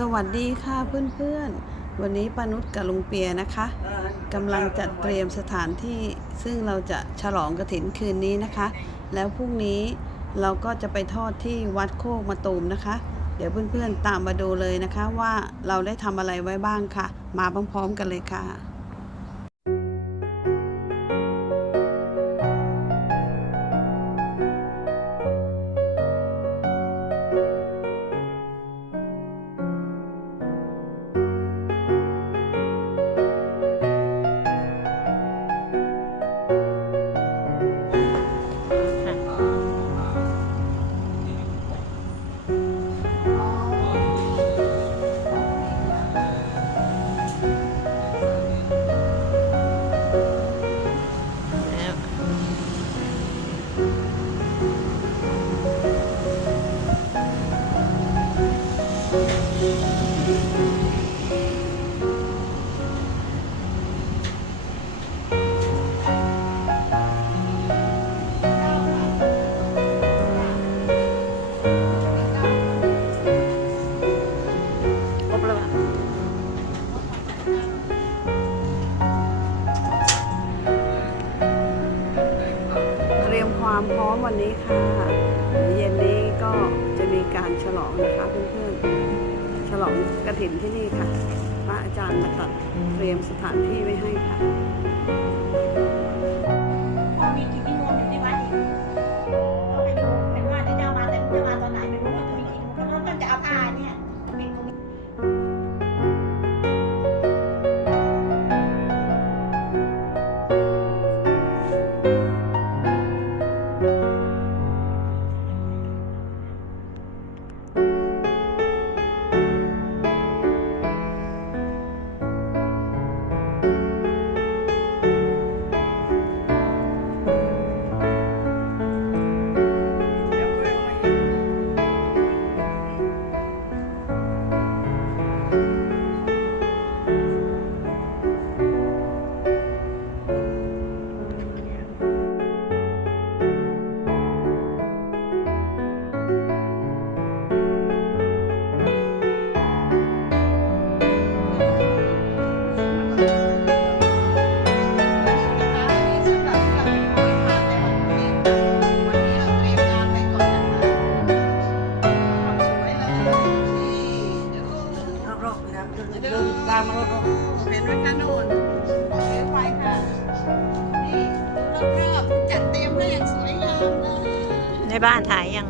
สวัสดีค่ะเพื่อนๆ วันนี้ปานุชกับลุงเปียนะคะกำลังจัดเตรียมสถานที่ซึ่งเราจะฉลองกระถินคืนนี้นะคะ แล้วพรุ่งนี้เราก็จะไปทอดที่วัดโคกมาตูมนะคะ เดี๋ยวเพื่อนๆตามมาดูเลยนะคะว่าเราได้ทำอะไรไว้บ้างค่ะ มาพร้อมๆกันเลยค่ะ ยมความพร้อมวันนี้ค่ะเยวเย็นนี้ก็จะมีการฉลองนะคะเพื่อนๆ ฉลองกระถินที่นี่ค่ะ พระอาจารย์มาตัดเตรียมสถานที่ไว้ให้ค่ะ รามมารอบเห็นไหมคะโน่นไฟค่ะ นี่รอบๆจัดเต็มได้อย่างสวยงามเลยในบ้านถ่ายยัง